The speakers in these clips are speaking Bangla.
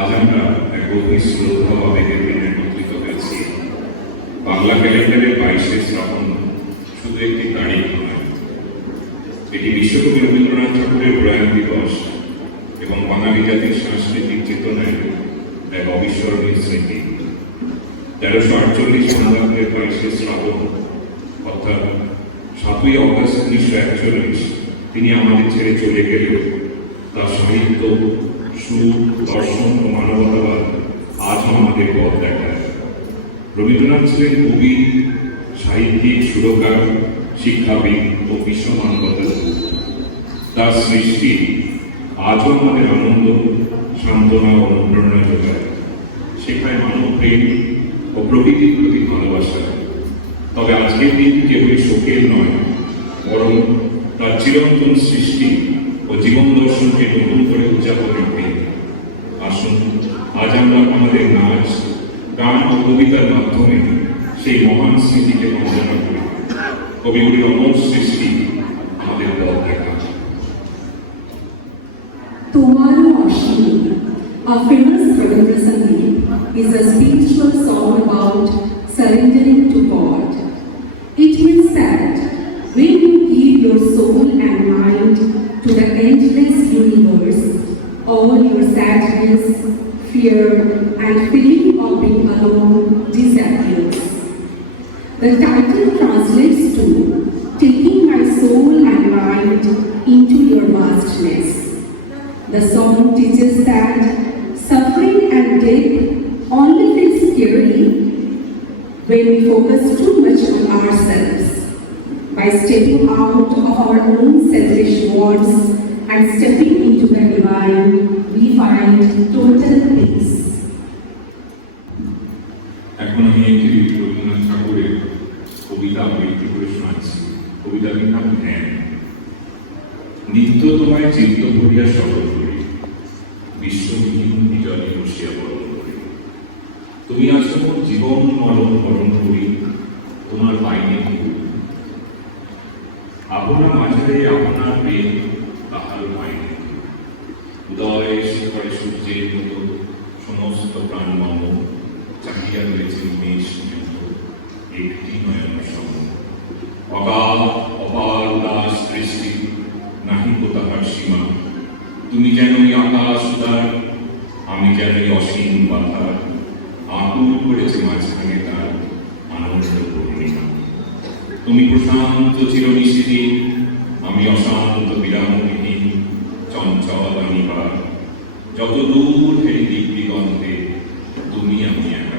আজ আমরা এক গভীর শ্রদ্ধা ও আবেগের দিনে একত্রিত হয়েছি। বাংলা ক্যালেন্ডারের 22শে শ্রাবণ শুধু একটি তারিখ নয়, এটি বিশ্বকবি রবীন্দ্রনাথ ঠাকুরের প্রয়াণ দিবস এবং বাঙালি জাতির সাংস্কৃতিক চেতনায় এক অবিস্মরণীয় স্মৃতি। 1348 খ্রিস্টাব্দের 22শে শ্রাবণ অর্থাৎ 7ই অগস্ট 1941 তিনি আমাদের ছেড়ে চলে গেলেও তার সাহিত্য, সুর, দর্শন ও মানবতাবাদ আজও আমাদের পথ দেখায়। রবীন্দ্রনাথ ছিলেন কবি, সাহিত্যিক, সুরকার, শিক্ষাবিদ ও বিশ্ব মানবতার দূত। তার সৃষ্টি আজও আমাদের আনন্দ, সান্ত্বনা ও অনুপ্রেরণা যোগায়, শেখায় মানব প্রেম ও প্রকৃতির প্রতি ভালোবাসা। তবে আজকের দিন কেবলই শোকের নয়, বরং তার চিরন্তন সৃষ্টি ও জীবন দর্শনকে নতুন করে উদযাপনের দিন। আসুন আজ আমরা আমাদের নাচ, গান ও কবিতার মাধ্যমে সেই মহান স্মৃতিকে বন্দনা করি। কবিগুলির অমর সৃষ্টি আমাদের পথ দেখায়। Tomorrow Ashmi, a famous Rabindra Sangeet, is a spiritual song about surrendering to God. It means that when you give your soul and mind to the endless universe, all your sadness, fear, and feeling of being alone disappears. The title translates to taking my soul and mind into your vastness. The song teaches that suffering and death only feel scary when we focus too much on ourselves. By stepping out of our own selfish wants and stepping into the divine, we find total peace. এখন আমি একটি রবীন্দ্রনাথ ঠাকুরের কবিতা আবৃত্তি করে শোনাচ্ছি। কবিতাটির নাম ধ্যান। নিত্য তোমায় চিত্ত ভরিয়া স্মরণ করি, বিশ্বহীন বিজলে বসিয়া বরণ করি। তুমি আছো মোর জীবন মরণ বরণ করি, তোমার বাইনে ভুল। আপনার মাঝে আপনার প্রেম তাহার বাইনে। উদয় শিখরে সূর্যের মতো সমস্ত প্রাণ মম চাহিয়া রয়েছে উমেশ যুক্ত একটি নয়ন সম। অগাধ অপার উদাস দৃষ্টি, নাহিক তাহার সীমা। তুমি যেন আকাশ উদার, আমি যেন অসীম বাধার। আকুল করেছে মাঝখানে তার আনন্দ পূর্ণিমা। তুমি প্রশান্ত চিরনিশিদিন, আমি অশান্ত বিরামবিহীন চঞ্চল অনিবার। যত দূর হেরি দিক দিগন্তে তুমি আমি একা।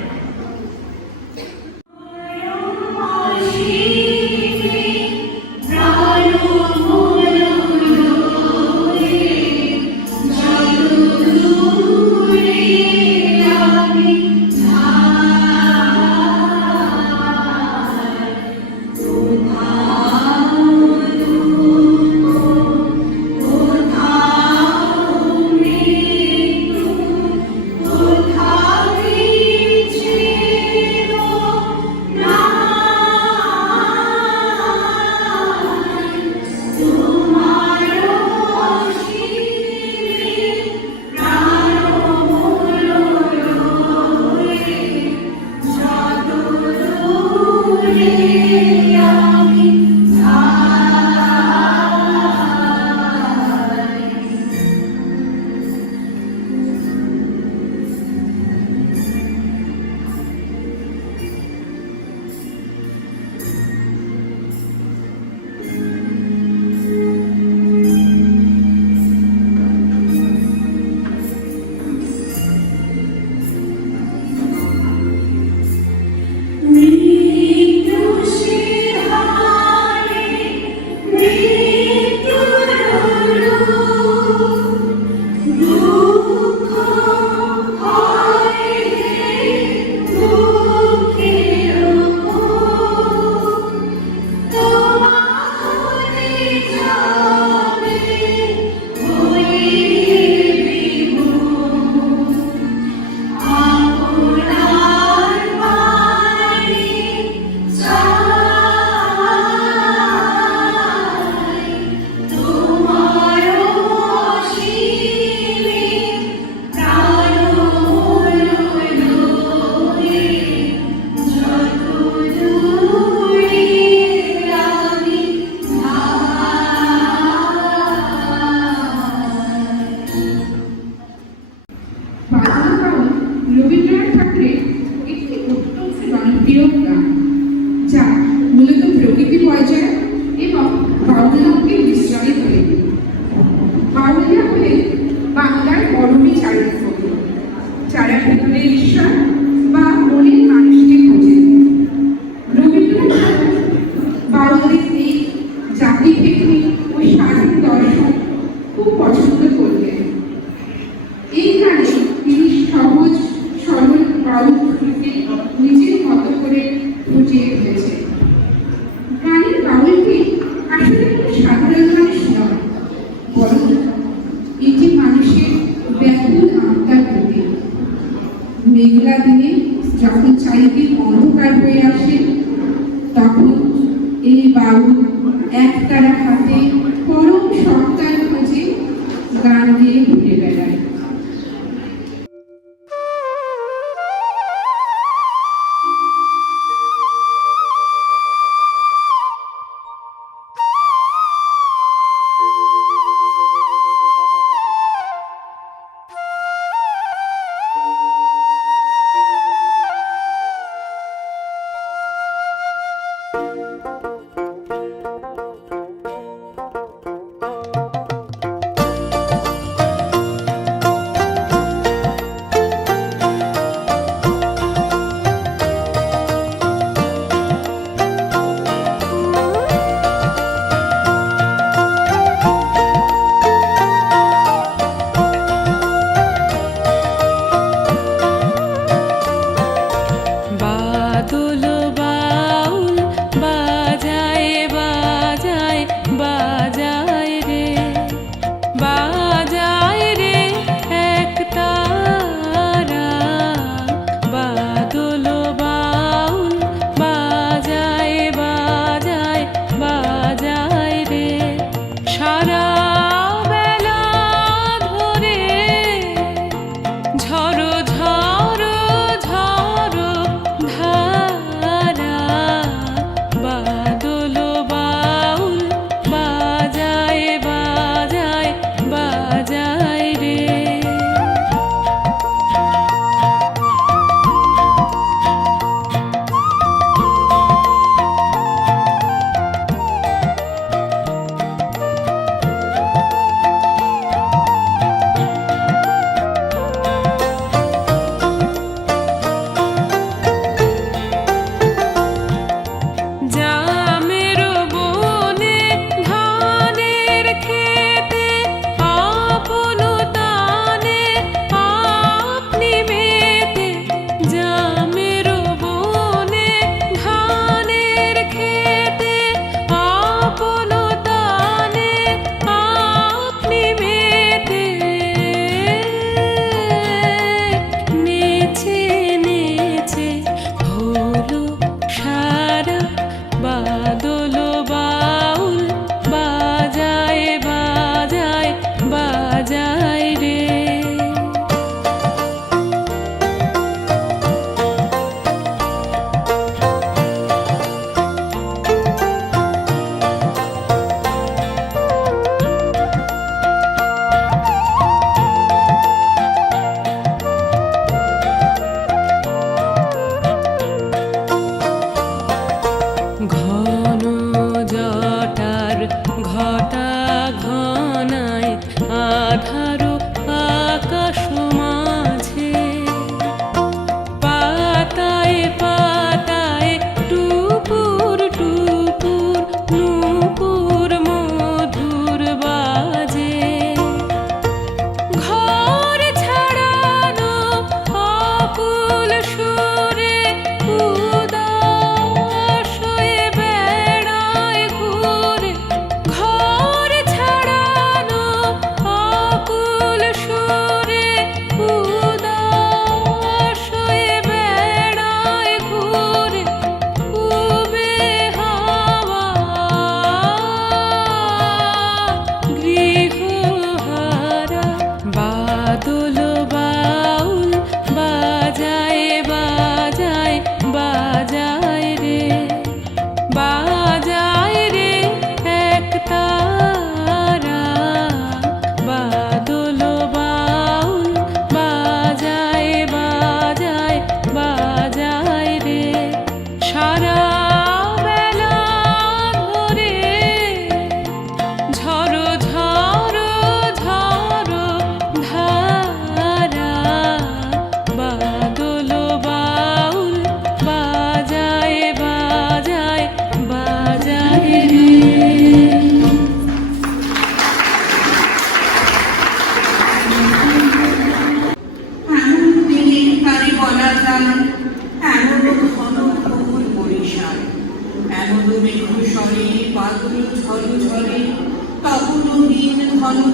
বাদল গান রবীন্দ্রনাথ ঠাকুরের একটি অত্যন্ত জনপ্রিয় গান, যা মূলত প্রকৃতি পর্যায়ে এবং বাউলকে বিস্ময় করে। বাউলিয়া হলে বাংলার মরমী চারিত্র, যারা ভেতরে ঈশ্বর বা মনের মানুষকে খোঁজে। রবীন্দ্রনাথ ঠাকুর বাউলদের এই জাতিভিত্তিক ও স্বাধীন দর্শন খুব পছন্দ করতেন। এই গানে তিনি সহজ সরল বাউল সুরকে নিজের মতো করে ফুটিয়ে তুলেছেন। গানের বাউলটি আসলে কোনো সাধারণ মানুষ নয়, বরং এটি মানুষের ব্যাকুল আত্মার প্রতীক। মেঘলা দিনে যখন চারিদিক অন্ধকার হয়ে আসে, তখন এই বাউল একতারা হাতে পরম সত্তার খোঁজে গান গেয়ে ঘুরে বেড়ায়।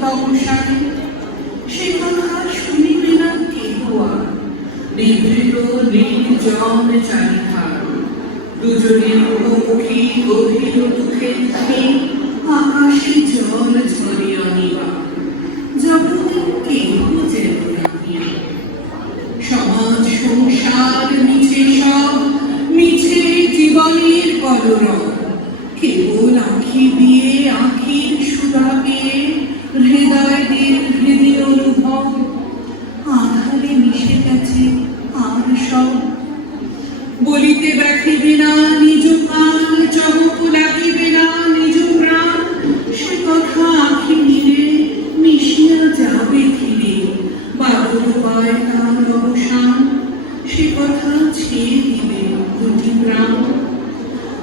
তপস্যায়, সে কথা শুনিবে না কেহ আর। নিভৃত নির্জন চারিধার, দুজনের মুখোমুখি গভীর দুঃখের ধারে, আকাশে জল ঝরিয়া নিবার, জগতে কেহ যেন রাখিয়া। সমাজ সংসার মিছে সব, মিছে জীবনের কলরব, কেবল আঁখি দিয়ে আঁখির সুধা পেয়ে হৃদয়দের হৃদয় অনুভব, আধারে মিশে গেছে আর সব। বলিতে ব্যথিবে না নিজ প্রাণ, চমক লাগিবে না নিজ প্রাণ, সে কথা আঁখি মিলে মিশিয়া যাবে ধীরে, বাদল পায় তার অবসান, সে কথা ছেয়ে দিবে দুটি প্রাণ।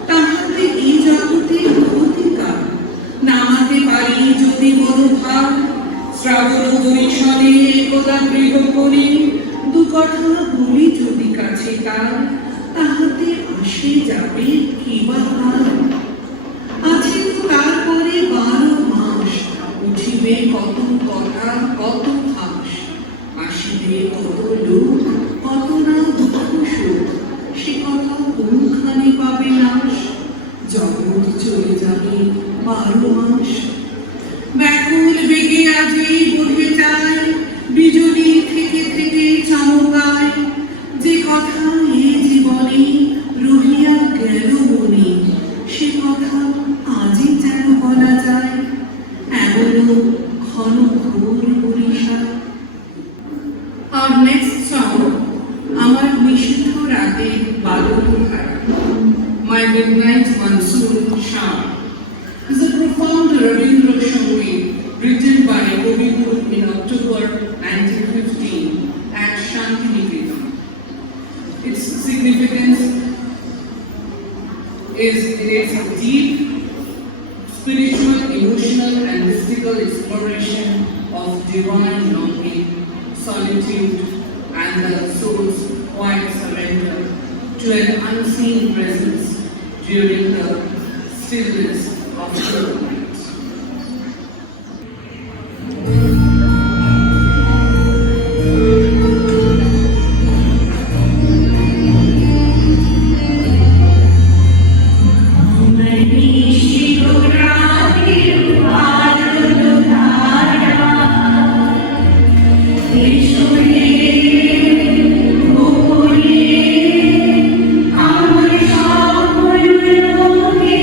তাহাতে এই জগতের ক্ষতিকার, নামাতে পারি যদি মনোভাব, শ্রাবণ বরিশনে একদা গৃহ করি, দু কথা বলি যদি কাছে তার, তাহাতে আসে যাবে কিবা আর। আছে তো তারপরে 12 মাস, উঠিবে কত কথা কত ফাঁস, আসিবে কত লোক কত না দুঃখ সুখ, সে কথা কোনখানে পাবে নাশ। জগৎ চলে যাবে 12 মাস, ব্যাকুল বেগে আজই বলবে চায়, বিজলি থেকে থেকে চমকায়, যে কথা এ জীবনে রহিয়া গেল মনে, সে কথা আজই যেন বলা যায়, এমনও ঘন ঘোর বরিশা। Our next song, আমার নিষিদ্ধ রাতে বাদল ধারা, My Midnight Monsoon Shower, is a profound Rabindra Sangeet written by Kavi Guru in October 1915 at Shantiniketan. Its significance is its deep spiritual, emotional, and mystical exploration of divine longing, solitude, and the soul's quiet surrender to an unseen presence during the stillness of the night. আমার সকল লোকে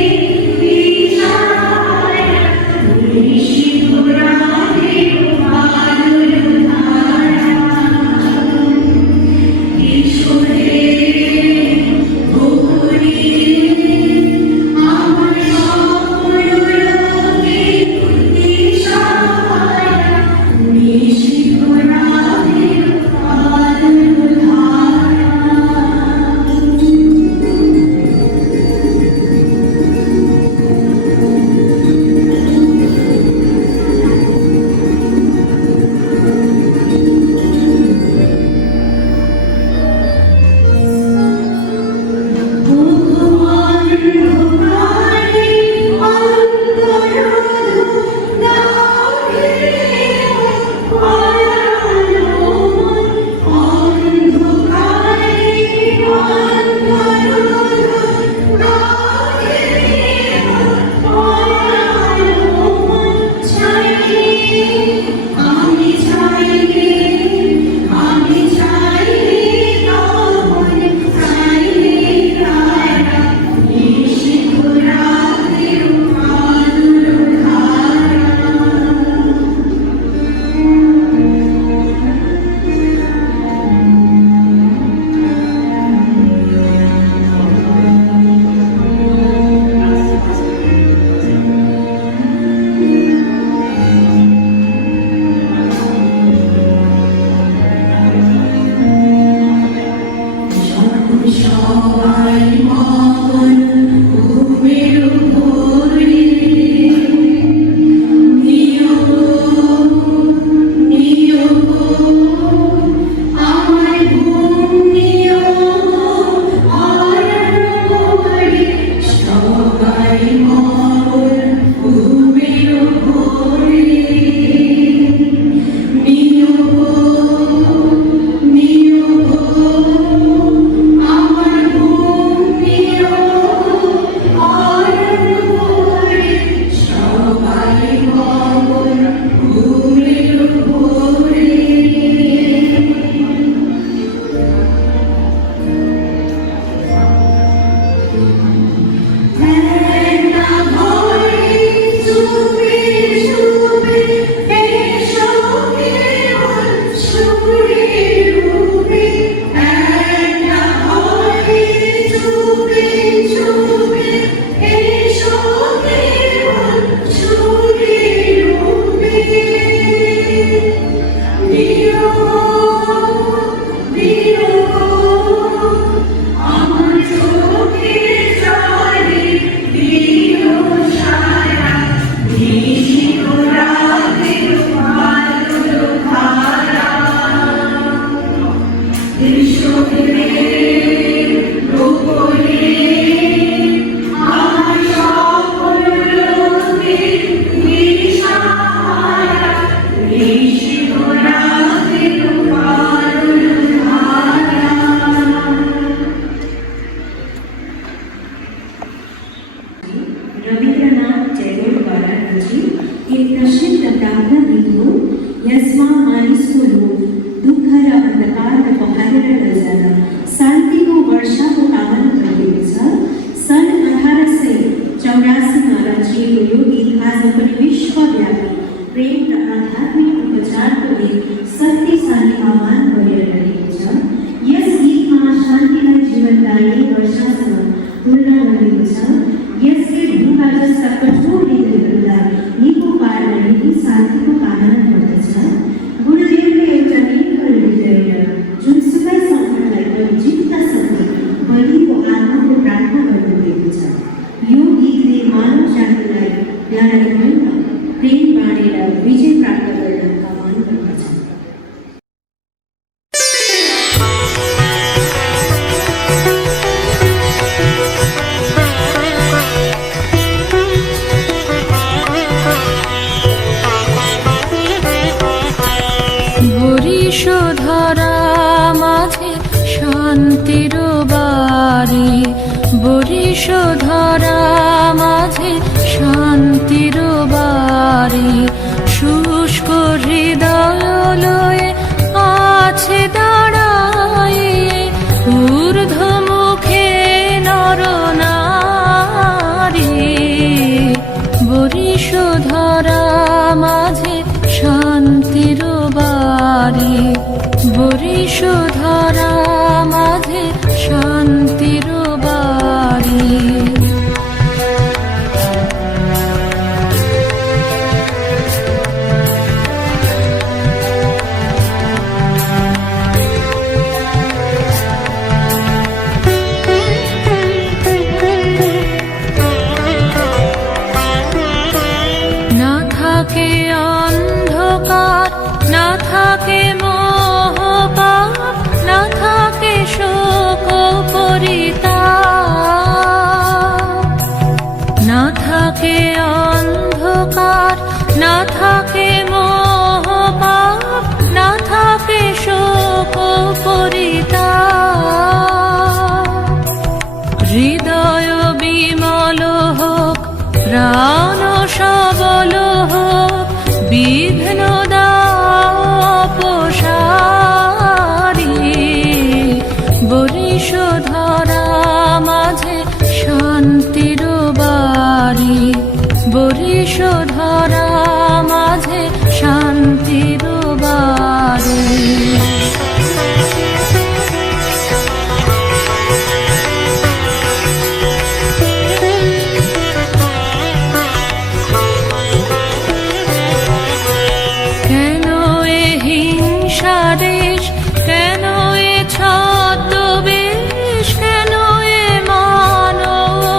रविन्द्रनाथ टैगोर द्वारा रचित एक प्रसिद्ध प्रार्थना गीत हो यसमा मानिसको लोभ दुःख र अन्धकारलाई पखालेर लैजान शान्तिको वर्षाको कामना गरिएको छ। सन् 1884 रचिएको यो गीत आज पनि विश्वव्यापी प्रेम र आध्यात्मिक उपचारको एक शक्तिशाली आह्वान बनेर रहेको छ। यस गीतमा शान्तिलाई जीवनदायी वर्षासँग तुलना गरिएको छ। यसले ढुङ्गा जस्ता कठोर हृदयहरूलाई निको पार्न निम्ति शान्तिको कामना गर्दछ। गुरुदेवले एउटा निर्भर हृदय जुनसुकै सङ्कटलाई पनि जित्न सक्ने बलिको आत्माको प्रार्थना गर्नुभएको छ। यो गीतले मानव जातिलाई लडाइँमा प्रेम बाँडेर विजय प्राप्त गर्न आह्वान गर्दछ। বরিশোধরা মাঝে শান্তির বাড়ি, বরিশোধরা মাঝে শান্তির বাড়ি, শুষ্ক হৃদয় লয়ে আছে দাঁড়াইয়ে ঊর্ধ্বমুখে নরনারী। বরিশোধরা মাঝে শান্তির বাড়ি, বরিশোধরা মাঝে শান্তির বাড়ি। না থাকে অন্ধকার, না থাকে মোহপাপ, না থাকে শোক পরিতাপ। না থাকে অন্ধকার, না থাকে মোহপাপ, না থাকে শোক পরিতাপ। হৃদয় বিমল হোক, প্রাণ সবল হোক, বিঘ্ন অপসারী। বরিশোধরা মাঝে শান্তির বাড়ি, বরিশোধরা মাঝে শান্তির বাড়ি। কেন এ হিংসা দেশ, কেন এ ছদ্মবেশ, কেন এ মান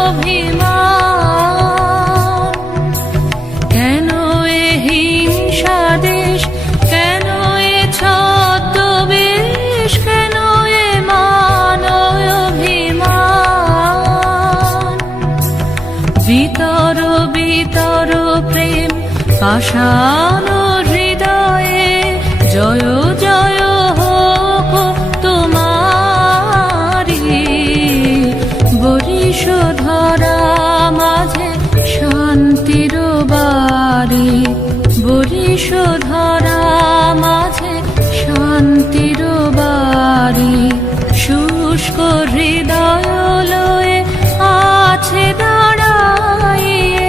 অভিমান। কেন এ হিংসা দেশ, কেন এ ছদ্মবেশ, কেন এ মান অভিমান। বিতর বিতর প্রেম পাষাণ হৃদয়ে, জয় জয় হোক তোমারি। বরিশোধরা মাঝে শান্তির বাড়ি, বরিশোধরা মাঝে শান্তির বাড়ি। শুষ্ক হৃদয় লয়ে আছে দাঁড়াইয়ে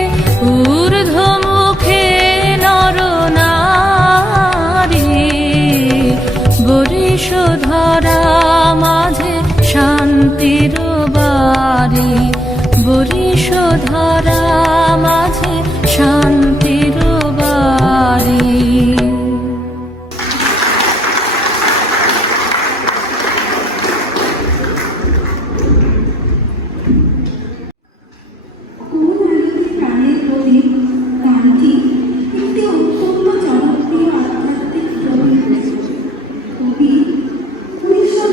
ঊর্ধ্বমুখে নরনারী। বরিশোধরা মাঝে শান্তির বাড়ি, বরিশোধরা মাঝে শান্তির বাড়ি। কোন আলোতে প্রাণের প্রদীপ গানটি একটি অত্যন্ত জনপ্রিয় আধ্যাত্মিক গ্রন্থ। কবি 1900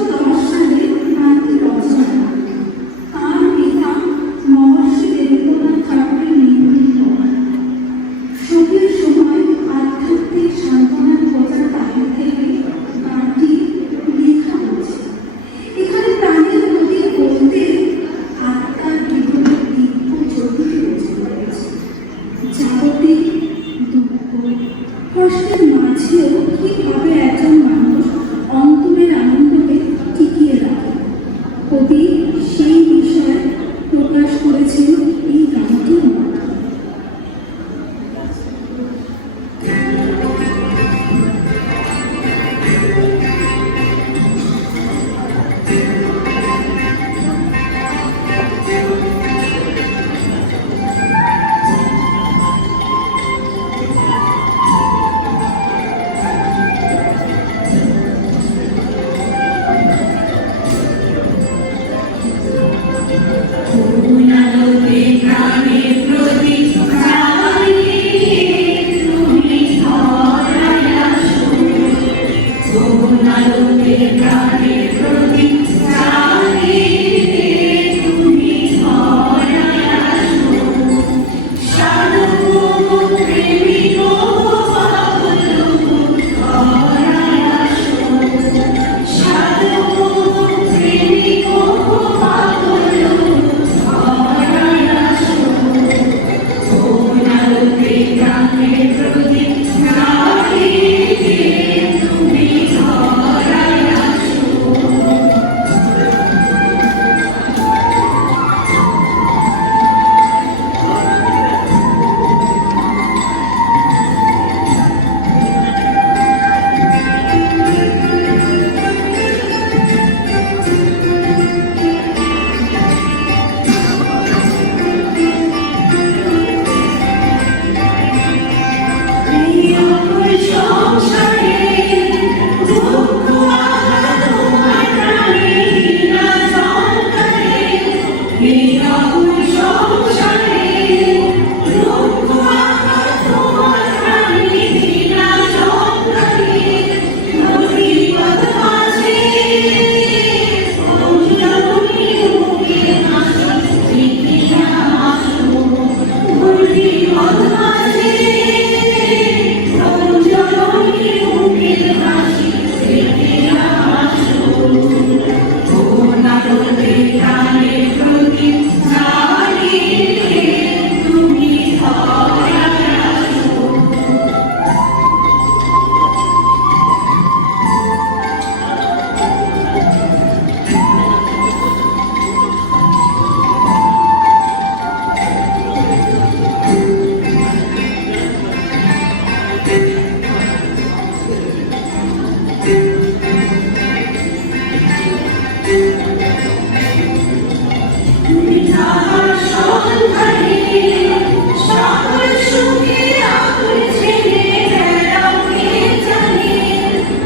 সকল সুখে আকুল ছেলে বেড়াও কে জানে,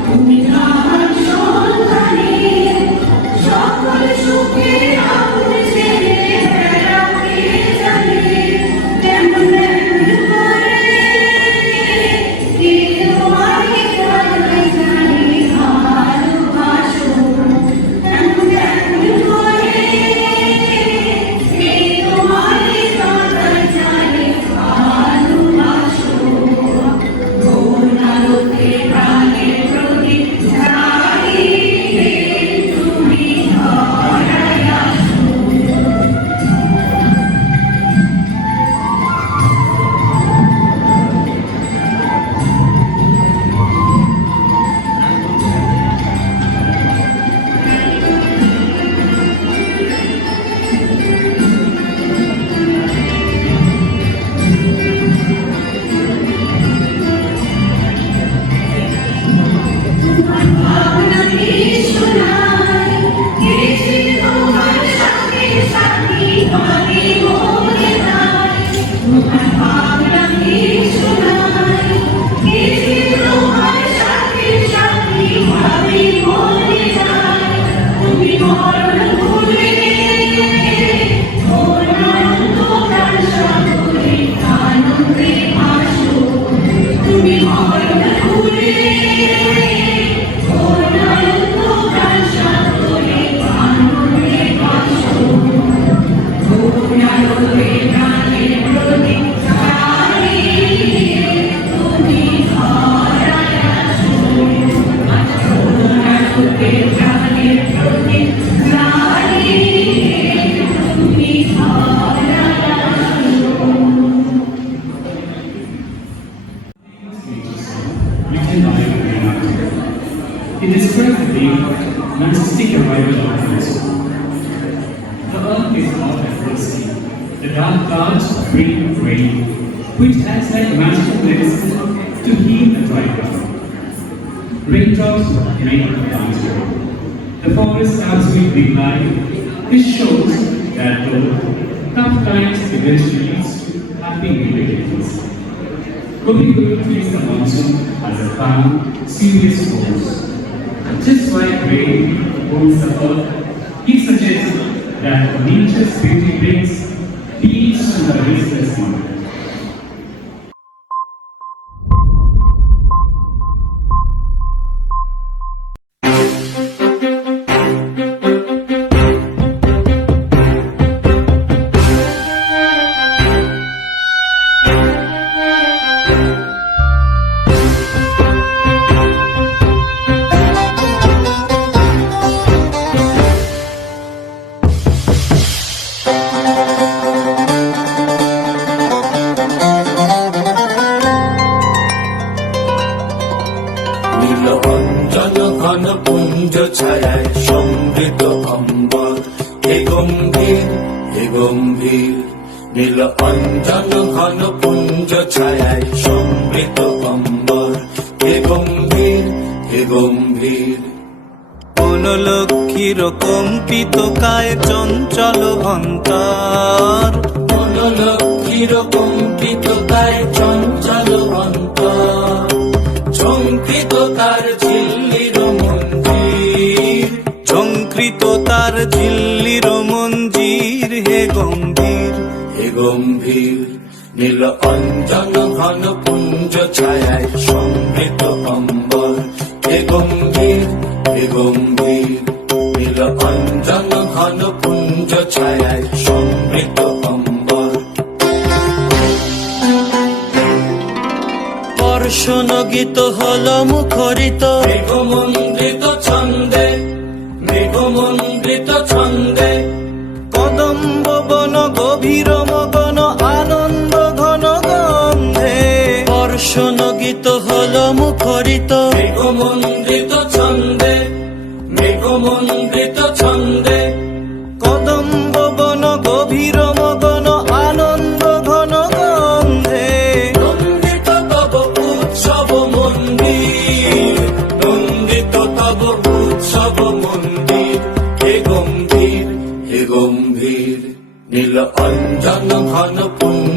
তুমি আমার সন্ধানে। সকল সুখে আকুল ছেলে বেড়াও কে জানে, কেমন কেমন করে কে তোমারে কানাই জানে ভালোবাসো, কেমন কেমন করে কে তোমারে কানাই জানে ভালোবাসো। ঘোরালোকে প্রাণের প্রদীপ জ্বালিয়ে তুমি ধরায় আসো। ভাবনা কি শোনায়, কে ছিল তোমার সাথে সাথী ভাবি মনে নাই। তোমার ভাবনা কি শোনায়, কে ছিল তোমার সাথে সাথী ভাবি মনে নাই। তুমি মরণ ভুলে ওর আনন্দ প্রাণ সাগরে আনন্দে ভাসো। তুমি মরণ ভুলে ওর আনন্দ প্রাণ সাগরে আনন্দে ভাসো। ঘোরালোকে প্রাণের প্রদীপ জ্বালিয়ে তুমি ধরায় আসো। ঘোরালোকে প্রাণের প্রদীপ জ্বালিয়ে তুমি ধরায় আসো। written by Leonardo. It describes the majestic arrival of Christ. The earth is hot and thirsty. The dark clouds bring rain, which acts like magical medicine to heal the dry ground. Raindrops make the plants grow. The forest starts with big life. This shows that though tough times eventually leads to happy beginnings. Kobe Guru treats the monsoon as a calm, serious force. Just like rain holds the earth, he suggests that nature's beauty brings peace to the restless mind. নীল অঞ্জন ঘন পুঞ্জ ছায়ায় সমৃদ্ধ অম্বর, হে গম্ভীর হে গম্ভীর। নীল অঞ্জন ঘন পুঞ্জ ছায়ায় সমৃদ্ধ অম্বর, হে গম্ভীর হে গম্ভীর। মনোলক্ষীর কম্পিত কায় চঞ্চল অন্তর, মনোলক্ষীর কম্পিত কায় চঞ্চল অন্তর। ঝঙ্কৃত তার ঝিল্লির মঞ্জির, ঝঙ্কৃত তার ঝিল্লির মঞ্জির, হে গম্ভীর হে গম্ভীর। নীল অঞ্জন ঘন পুঞ্জ ছায়ায় সমৃদ্ধ অম্বর, হে গম্ভীর হে গম্ভীর। নীল অঞ্জন ঘন পুঞ্জ ছায়ায় সমৃদ্ধ অম্বর। বর্ষণ গীত হল মুখরিত, মেঘমন্ডিত ছন্দে, মেঘমন্ডিত ছন্দে। কদম্ব বন গভীর মগন আনন্দ ঘন গন্ধে। বর্ষণ গীত হল মুখরিত, মেঘমন্ডিত ছন্দে, মেঘমন্ডিত ছন্দে। কদম্ব বন গভীর মগন আনন্দ ঘন গন্ধে। নন্দিত তব উৎসব মন্দির, নন্দিত তব উৎসব মন্দির, হে গম্ভীর হে গম্ভীর। নীল অঞ্জন ঘন পুঞ্জ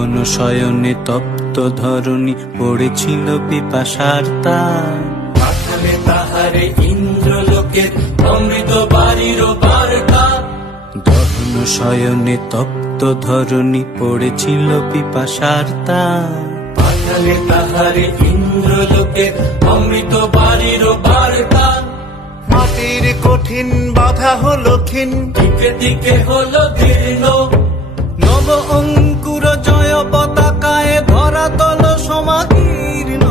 গগন শয়নে তপ্ত ধরণী পড়েছিল পিপাসার তার পাঠালে তাহারে ইন্দ্রলোকের অমৃত বাড়ির বার্তা গগন শয়নে তপ্ত ধরণী পড়েছিল পিপাসার তার পাঠালে তাহারে ইন্দ্রলোকের অমৃত বাড়ির বার্তা মাটির কঠিন বাধা হলো ক্ষীণ দিকে দিকে হলো দীর্ণ নব অঙ্কুর জয় পতাকায় ধরাতল সমাকীর্ণ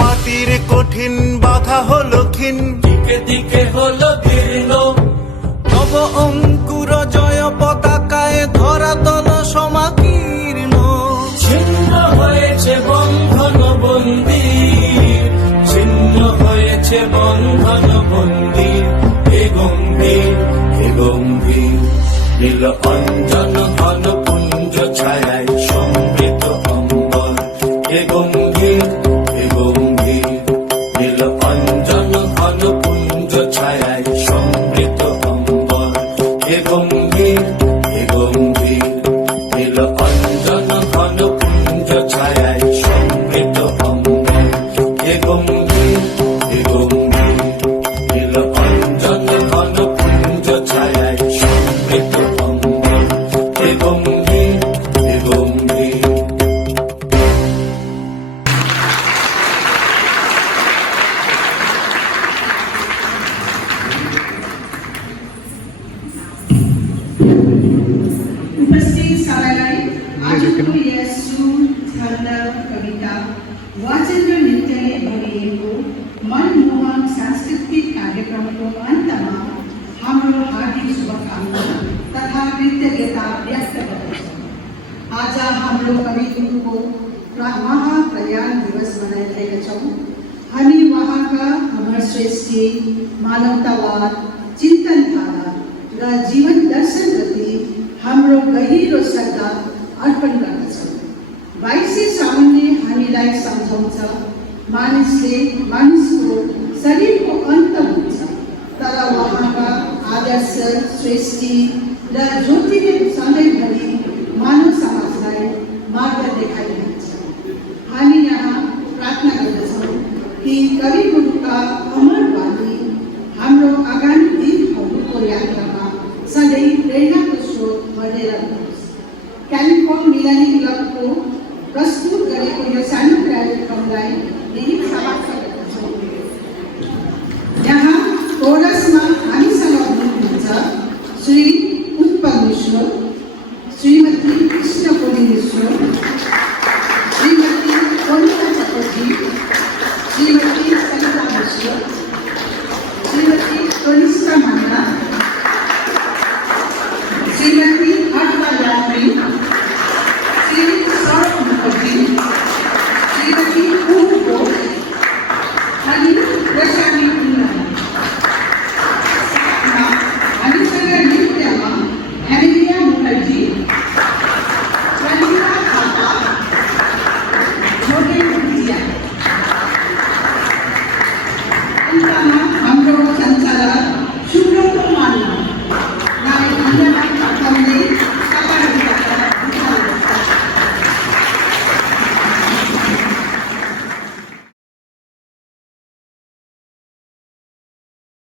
মাটির কঠিন বাধা হলো ক্ষীণ দিকে দিকে হলো দীর্ণ নব অঙ্কুর জয় পতাকায় ধরাতল সমাকীর্ণ ছিন্ন হয়েছে বন্ধন বন্দির ছিন্ন হয়েছে বন্ধন বন্দির হে গম্ভীর নীল অঞ্জন ঘন পুঞ্জ ছায়ায় সমৃত অম্বর হে গম্ভীর নীল অঞ্জন ঘন পুঞ্জ ছায়ায় সমৃত অম্বর হে গম্ভীর নীল অঞ্জন ঘন পুঞ্জ ছায়ায় সমৃত অম্বর হে গম্ভীর নীল অঞ্জন ঘন পুঞ্জ ছায়ায় সমৃত অম্বর হে গম্ভীর उपस्थित सभालाई आजको यस सुन्द कविता वाचन र नृत्यले भरिएको मनमोहक सांस्कृतिक कार्यक्रमको अन्तमा हाम्रो हार्दिक शुभकामना तथा कृतज्ञता व्यक्त गर्दछौँ। आज हाम्रो कवि गुरुको महाप्रयाण दिवस मनाइरहेका छौँ। हामी उहाँका अमर सृष्टि मानवतावाद चिन्तनधारा र जीवन दर्शनप्रति हाम्रो गहिरो श्रद्धा अर्पण गर्दछौँ। 22 साउनले हामीलाई सम्झाउँछ मानिसको शरीरको अन्त हुन्छ, तर उहाँका आदर्श सृष्टि र ज्योतिले सधैँभरि मानव समाजलाई मार्ग देखाइरहन्छ। हामी यहाँ प्रार्थना गर्दछौँ कि कवि गुरुका अमर वाणी हाम्रो आगामी दिनहरूको यात्रामा सधैँ प्रेरणाको स्रोत बनेर रहोस्। कालिम्पोङ मिलनी क्लबको प्रस्तुत गरेको यो सानो कार्यक्रमलाई यही समाप्त